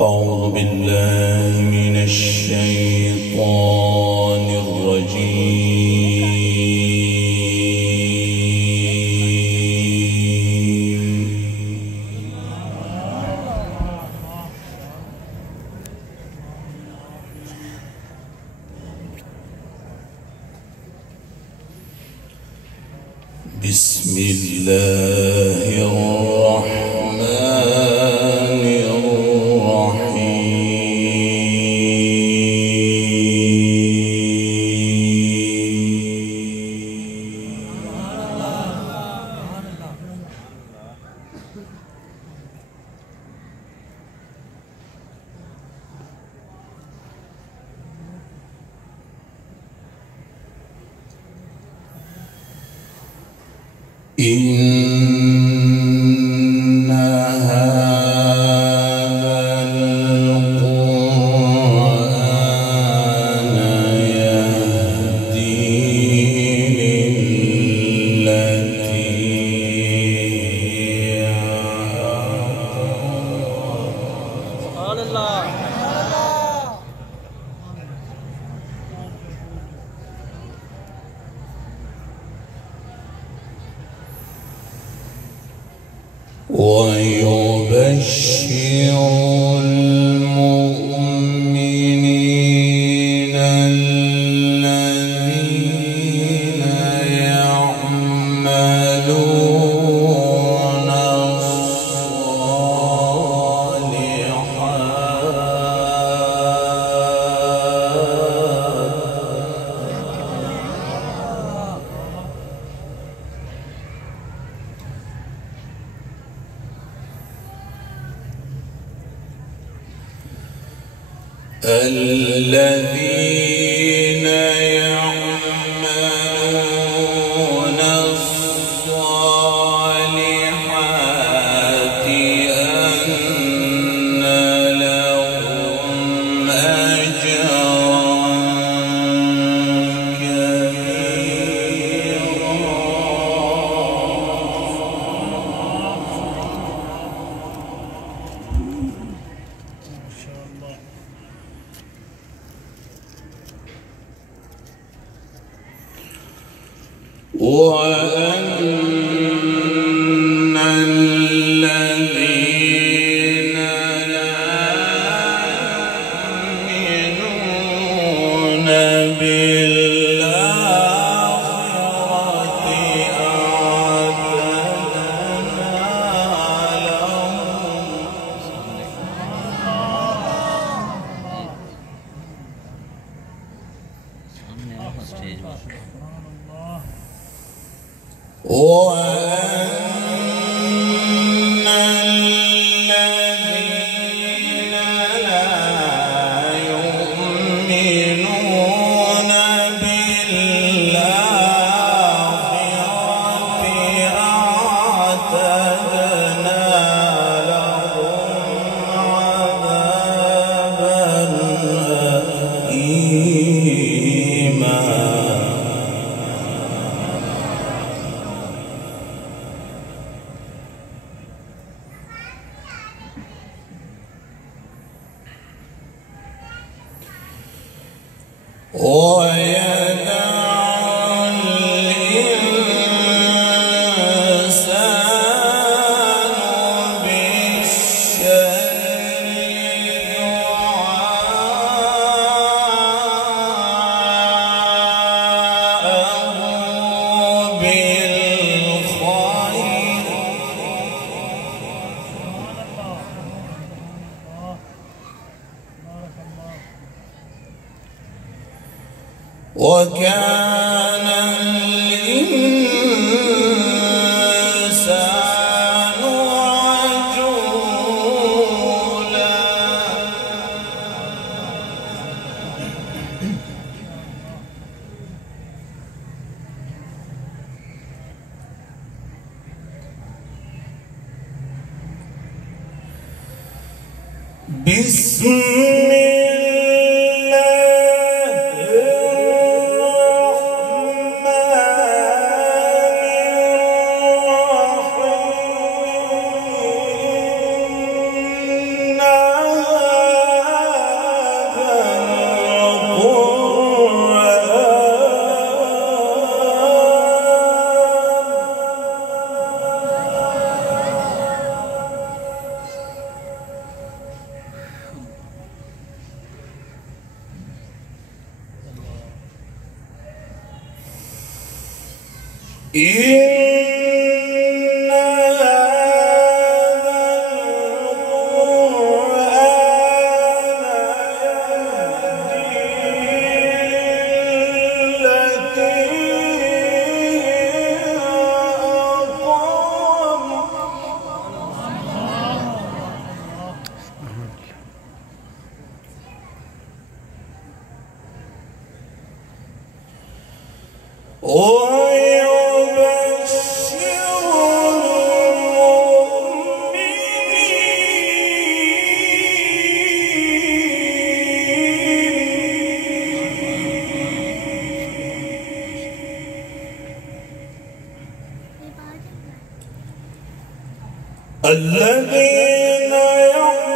أعوذ بالله من الشيطان الرجيم. بسم الله الرحمن إن هذا القرآن يهدي للتي هي أقوم. ويبشر المؤمنين الذين يعملون الذين يعملون الصالحات أن لهم أجرا وأن الذين لا يؤمنون بالآخرة أعتدنا وأن الذين لا يؤمنون بالآخرة أعتدنا لهم عذابا أليما. ويدع الإنسان بالشر دعاءه بالخير وكان الإنسان عجولا. بسم الله الذين يعملون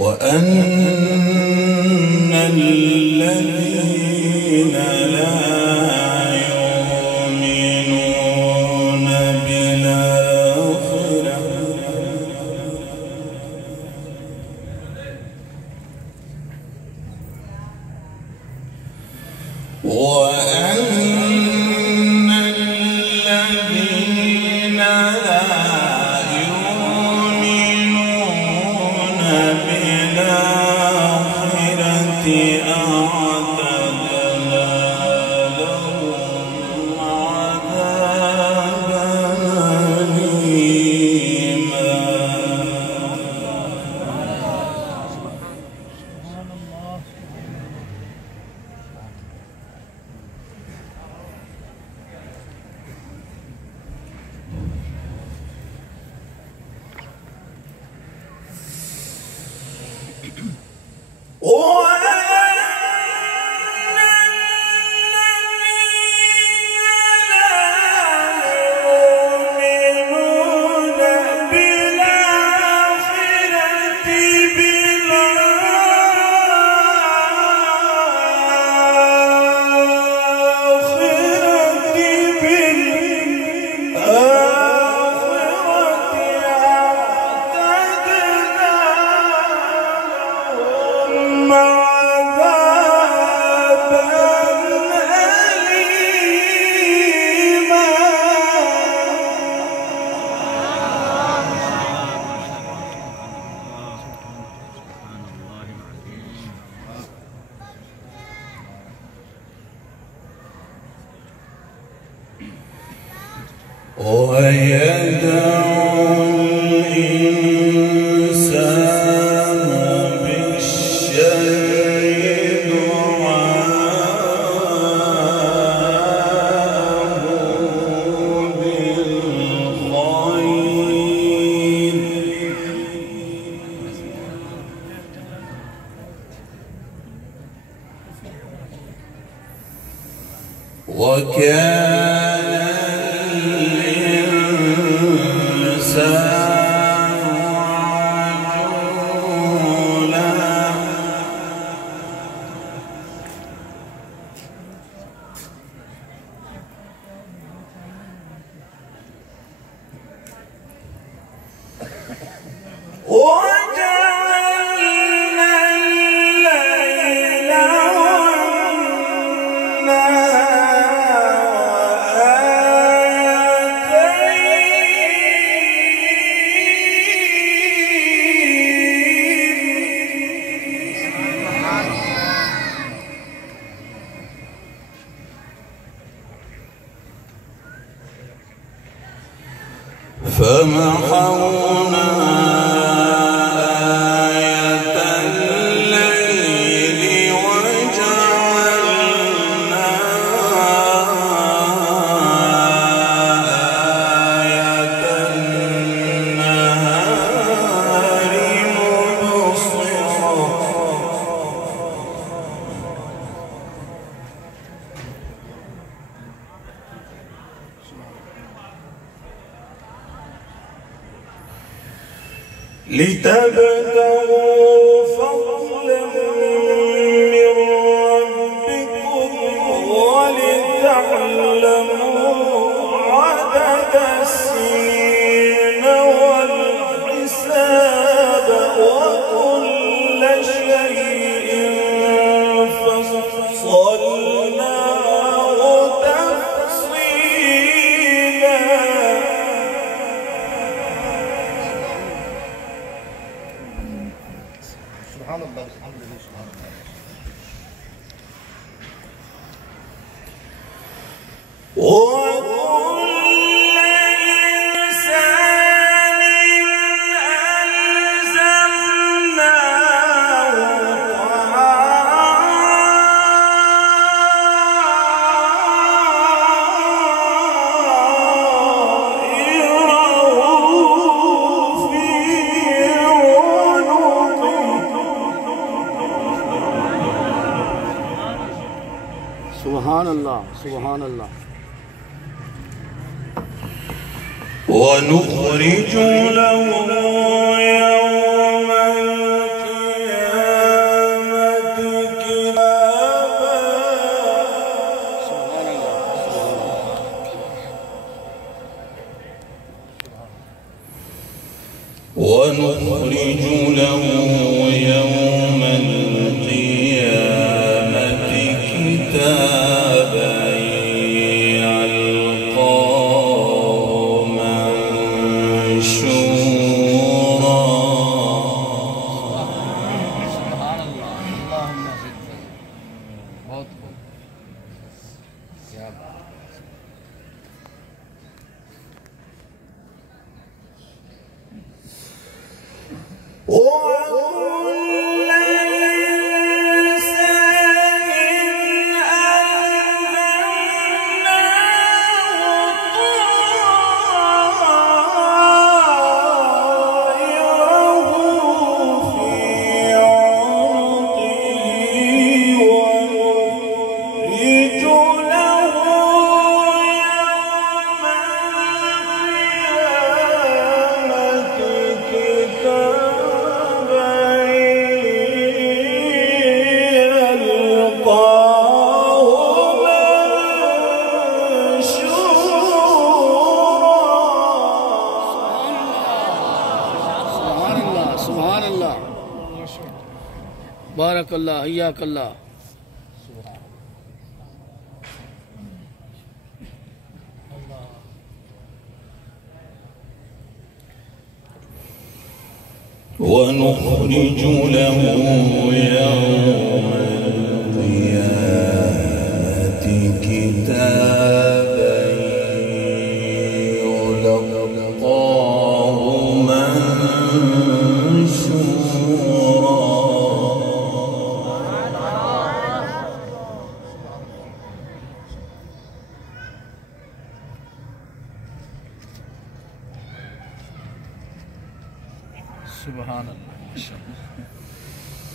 وأن الذين لا يؤمنون بالآخرة فمحونا آية الليل وجعلنا آية النهار مبصرة لتبتغوا فضلا من ربكم ولتعلموا عدد السنين والحساب وكل شيء فصلناه تفصيلا. سبحان الله الحمد لله سبحان الله. وكل إنسان ألزمناه طائره في سبحان الله سبحان الله. ونخرج له يوم القيامة كتابا ونخرج له يوم القيامة كتابا يلقاه منشورا. سبحان الله. اللهم زد बहुत बहुत क्या बात. وكل إنسان ألزمناه طائره في عنقه ونخرج له يوم القيامة كتابا يلقاه منشورا. سبحان الله. بارك الله حياك الله. ونخرج له يوم القيامة كتابا सुभान अल्लाह माशाअल्लाह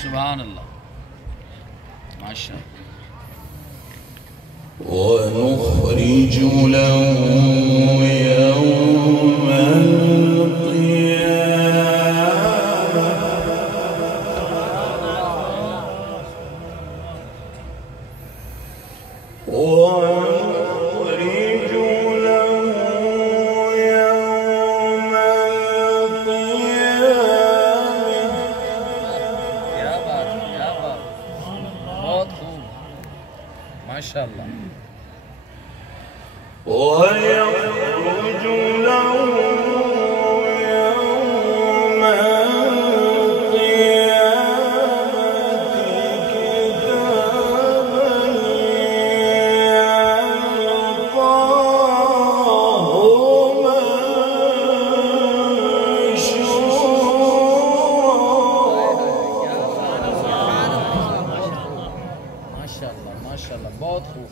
सुभान अल्लाह माशाअल्लाह ونخرج له يوم القيامة ونخرج له يوم القيامة बहुत खूब माशाअल्लाह ويخرج له يوم القيامة كتابا يلقاه माशाअल्लाह माशाअल्लाह बहुत खूब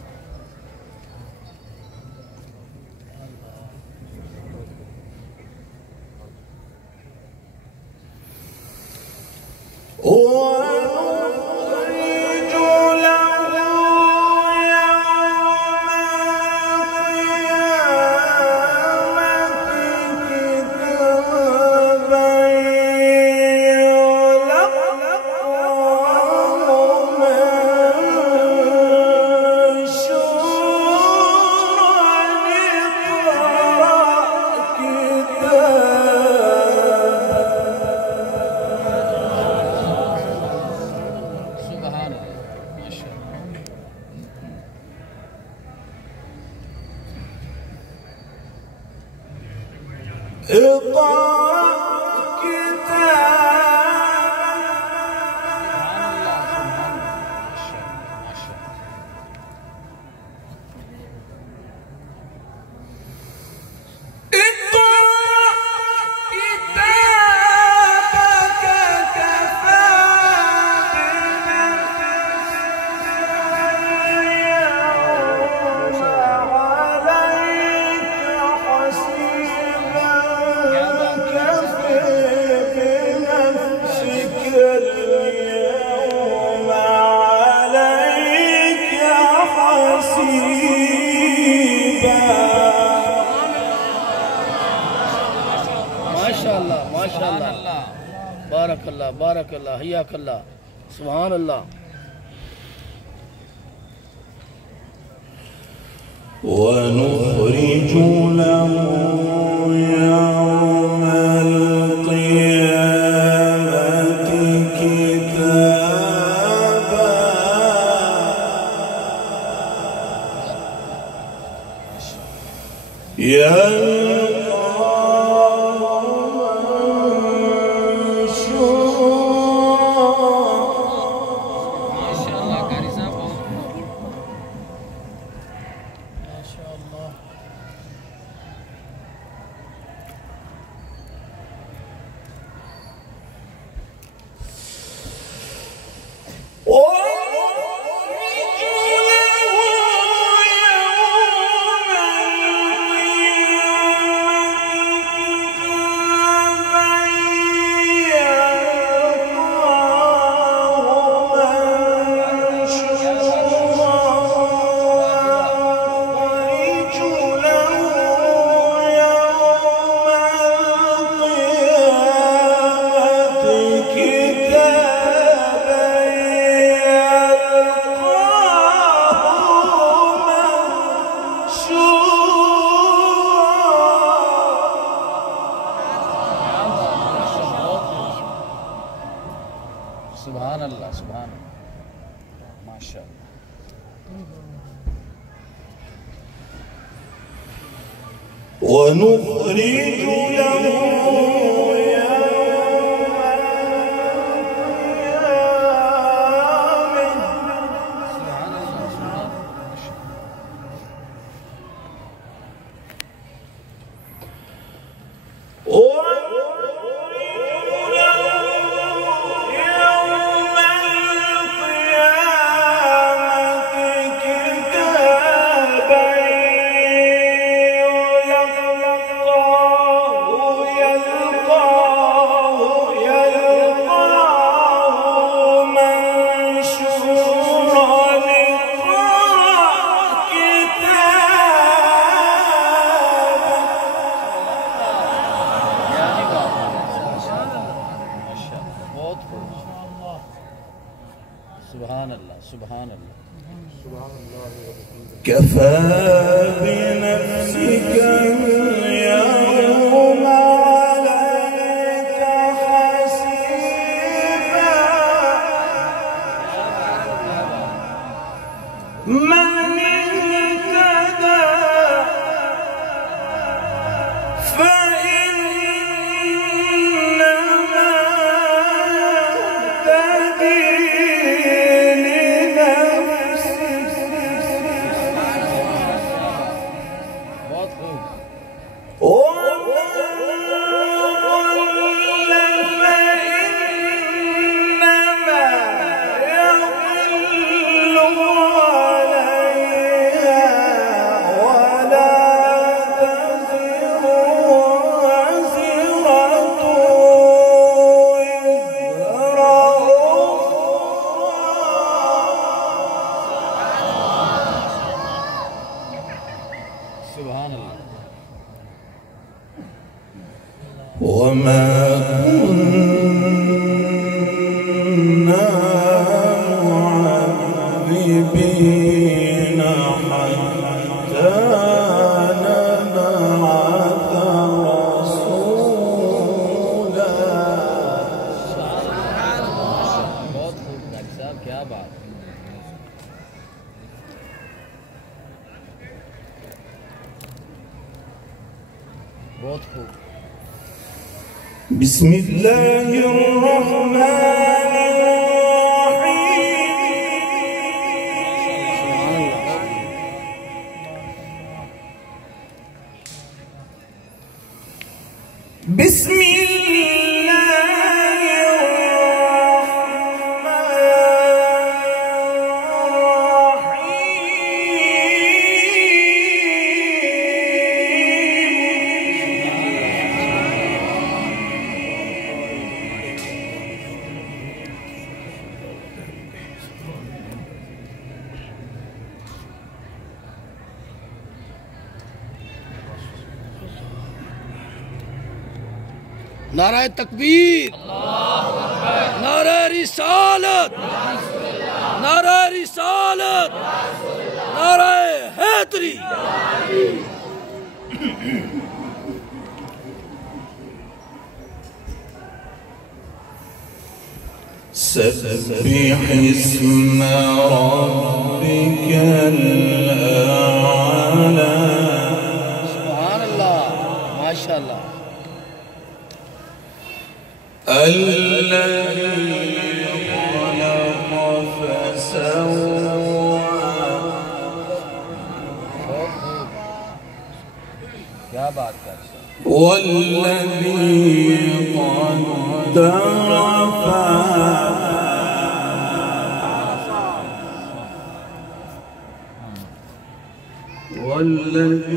ونخرج له يوم القيامة كتابا माशाअल्लाह बारकल्लाह बारकल्लाह हियाकल्लाह सुभान अल्लाह ونخرج له يوم القيامة كتابا माशाअल्लाह कारी साहब माशाअल्लाह सुभान अल्लाह माशाअल्लाह ونخرج له كفى بنفسك اليوم عليك حسيبا من اهتدى فإنما يهتدي وما كنا معذبين حتى نبعث رسولا. بسم الله الرحمن الرحيم. بسم الله नारा तकबीर, नारा रिसालत, नारा रिसालत, नारा हैदरी। سبح اسم ربك الأعلى. सुभान अल्लाह, माशाअल्लाह। الذي خلق فسوى. क्या बात कर والذي قدر فهدى. والذي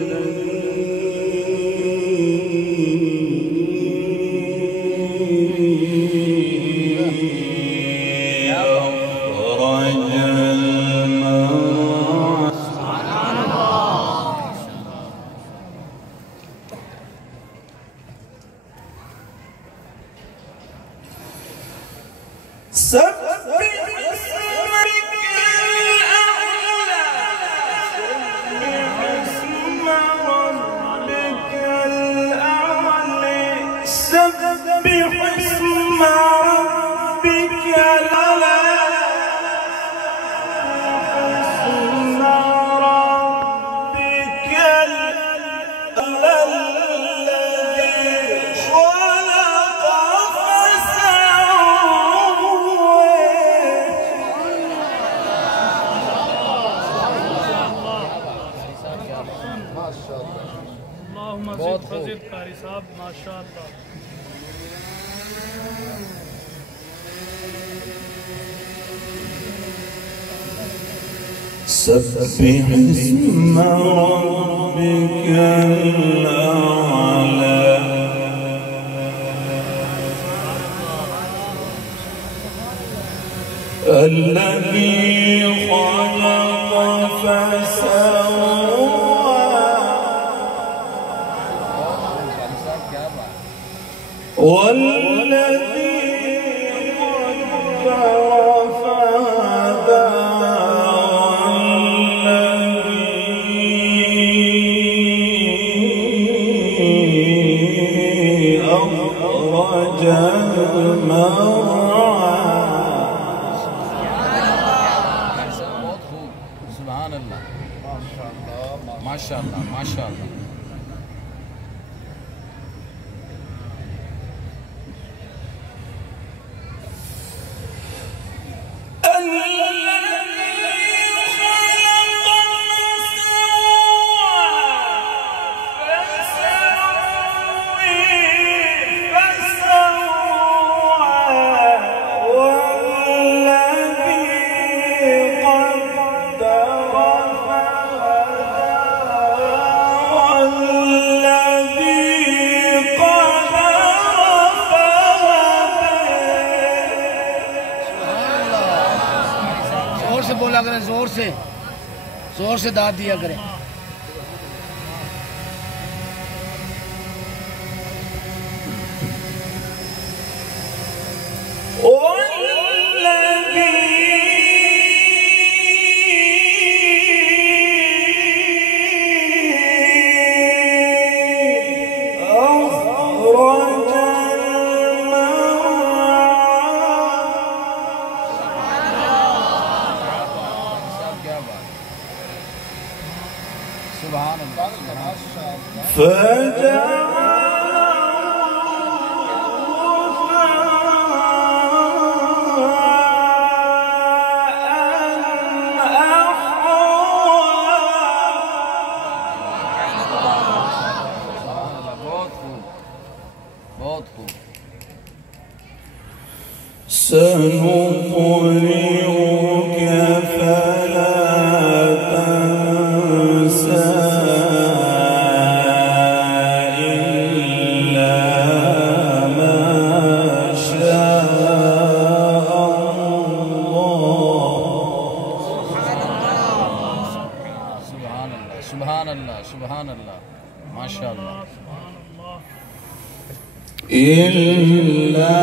لا سبح اسم ربك الأعلى الذي خلق فسوى والذي قدر فهدى والذي أخرج المرعى. माशाअल्लाह माशाअल्लाह बोला करें, जोर से दाद दिया करें। سنقرئك فلا تنسى إلا ما شاء الله. سبحان الله سبحان الله ما شاء الله. إلا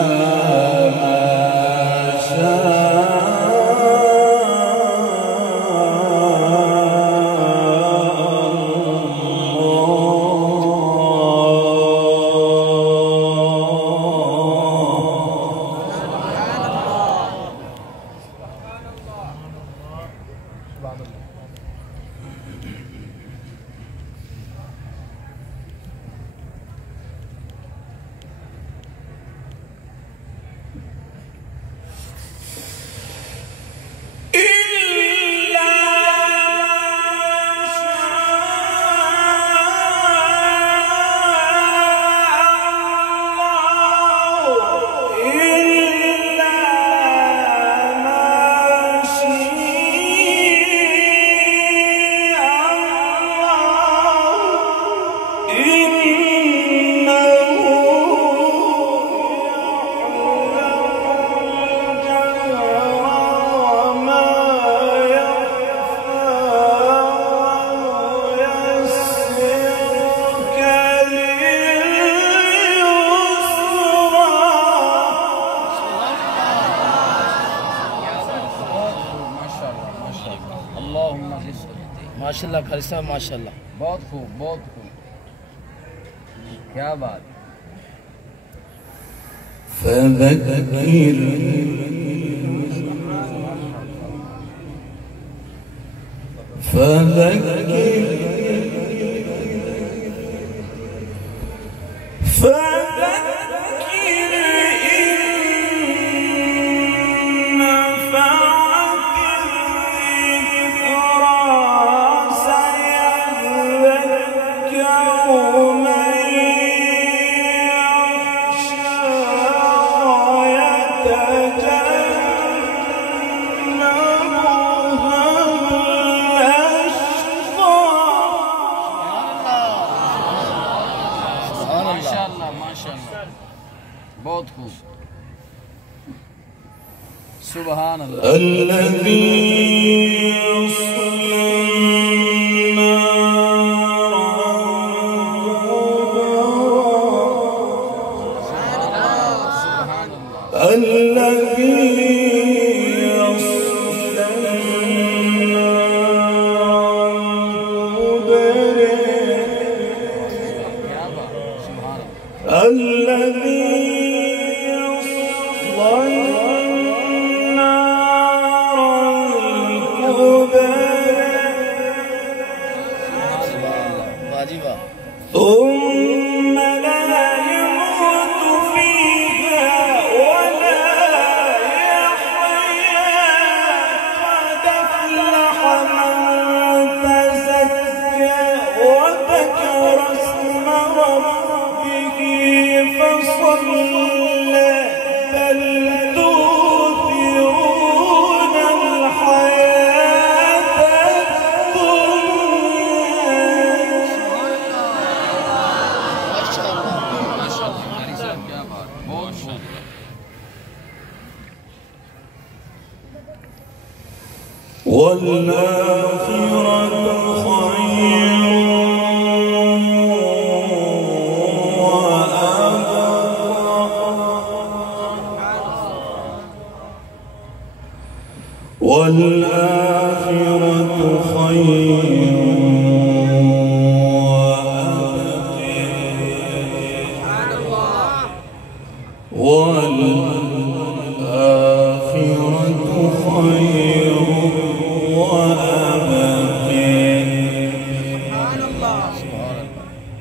माशाल्लाह खालिद, माशाल्लाह, बहुत खूब बहुत खूब, क्या बात। फज़क्किर फज़क्किर सुभान अल्लाह। الذي يصلي النار الذي ثم لا يموت فيها ولا يحيا قد أفلح من تزكى وذكر اسم ربه فصلى بل تؤثرون الحياة والآخرة خير وأبقى والآخرة خير والآخرة خير وأبقى. سبحان الله.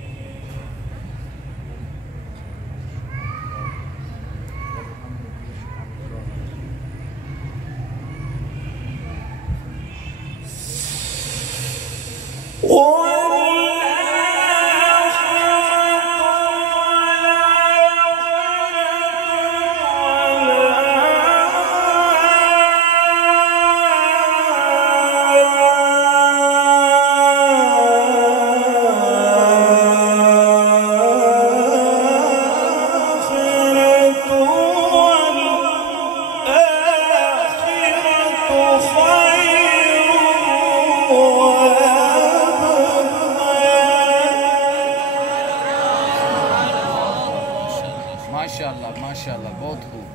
माशाअल्लाह माशाअल्लाह बहुत खूब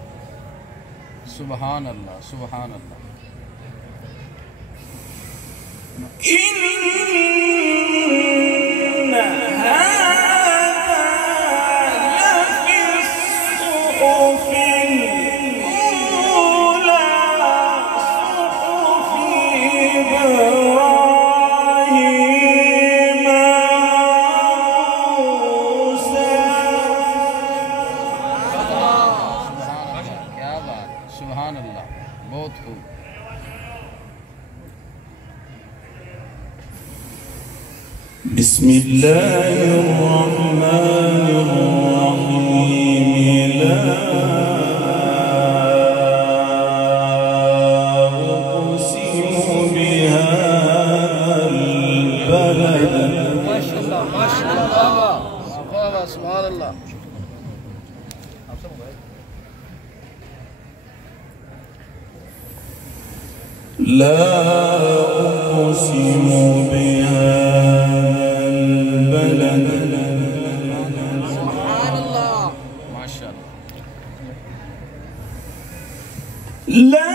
सुभान अल्लाह सुभान अल्लाह सुभान अल्लाह बहुत खूब बिस्मिल्लाहिर्रहमानिर्रहीम ला उक़सिमु बिहाज़ल बलद माशाअल्लाह माशाअल्लाह वाह सुभान अल्लाह لا أقسم بهذا البلد سبحان الله ما شاء الله لا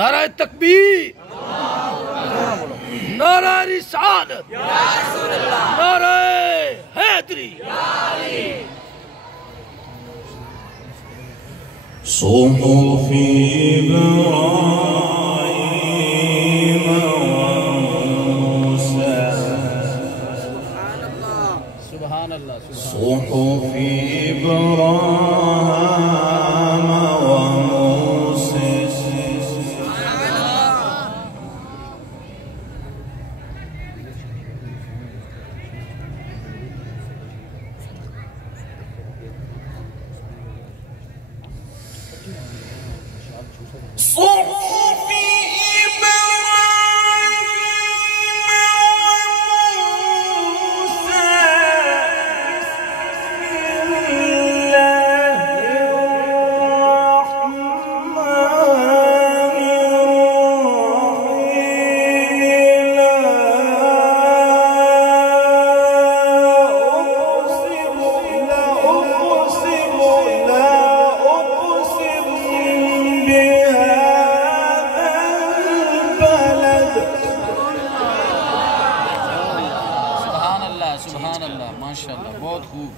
नारा तकबीर नारा रिसालत नारा हैदरी صحف إبراهيم وموسى سبحان الله صحف إبراهيم وموسى سبحان الله माशाल्लाह बहुत खूब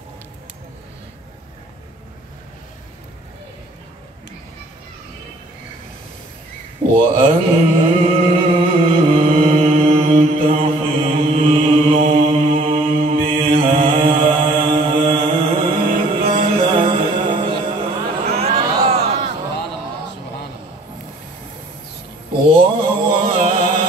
وأنت حل بهذا البلد سبحان الله ووالد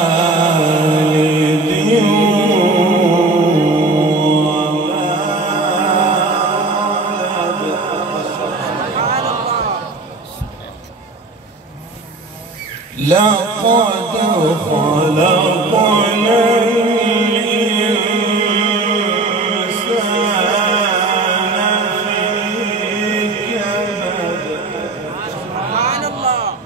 لقد خلقنا الإنسان في كبد سبحان الله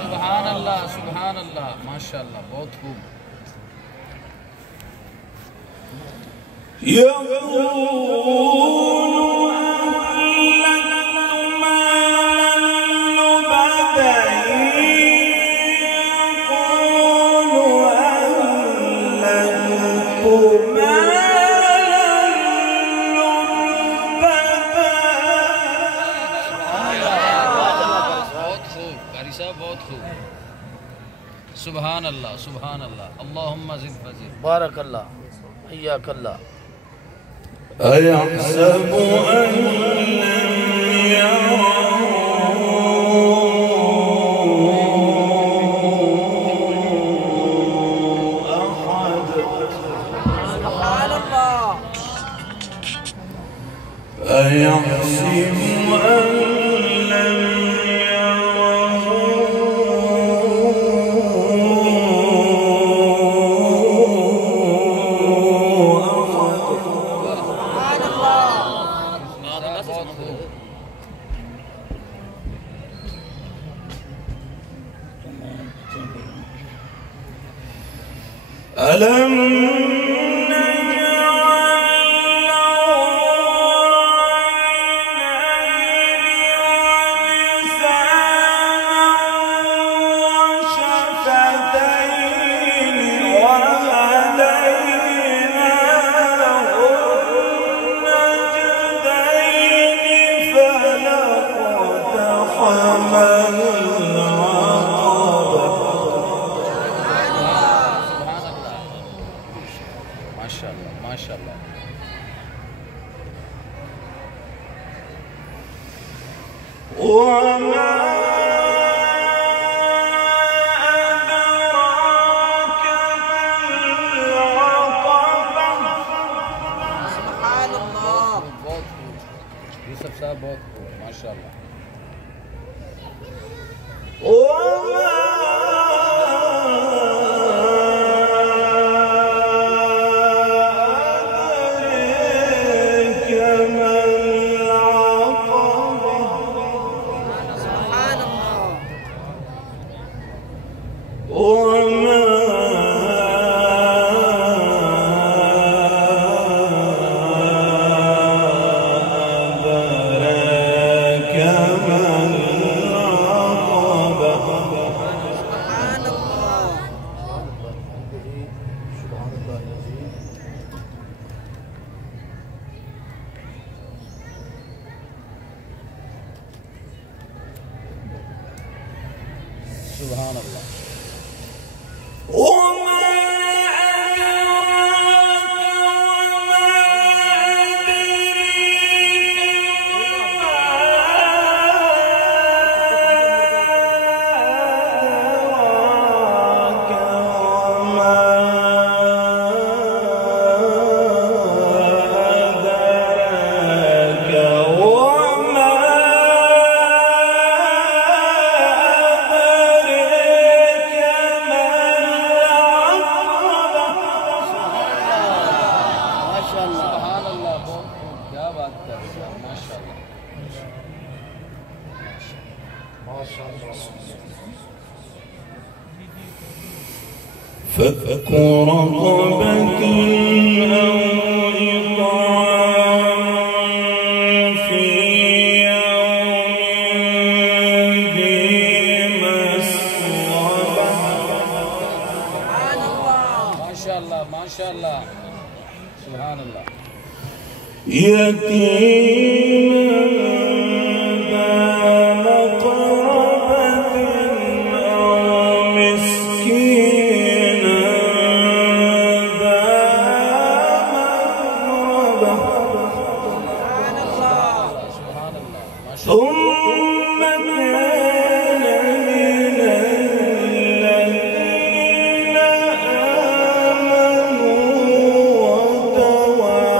سبحان الله سبحان الله माशाल्लाह बहुत खूब سبحان الله سبحان الله اللهم زد فزد بارك الله حياك الله أيحسب أن لم يره أحد سبحان الله أيحسب أن لم ألم نجعل ولسانا وشفتين وهديناه النجدين فلاقتحم ما شاء الله وما أدراك ما العقبة سبحان الله يوسف صاحب बहुत ما شاء الله وما سبحان الله. وما أدراك وما فك رقبة أو إطعام في يوم ذي مسغبة. ما شاء الله ما شاء الله سبحان الله. يتيما ذا مقربة أو مسكينا ذا متربة. سبحان الله ما شاء الله. ثم كان من الذين آمنوا وتواصوا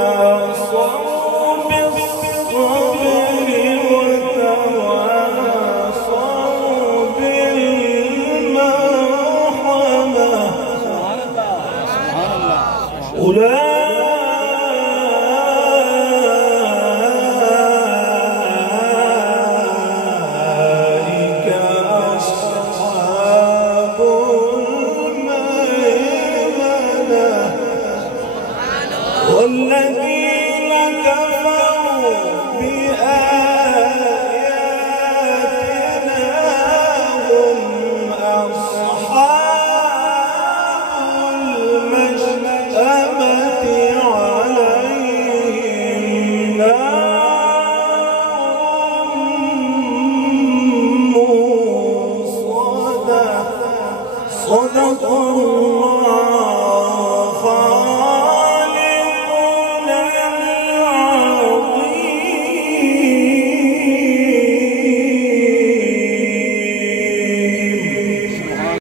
بالصبر وتواصوا بالمرحمة. سبحان الله. أولئك أصحاب الميمنة والذين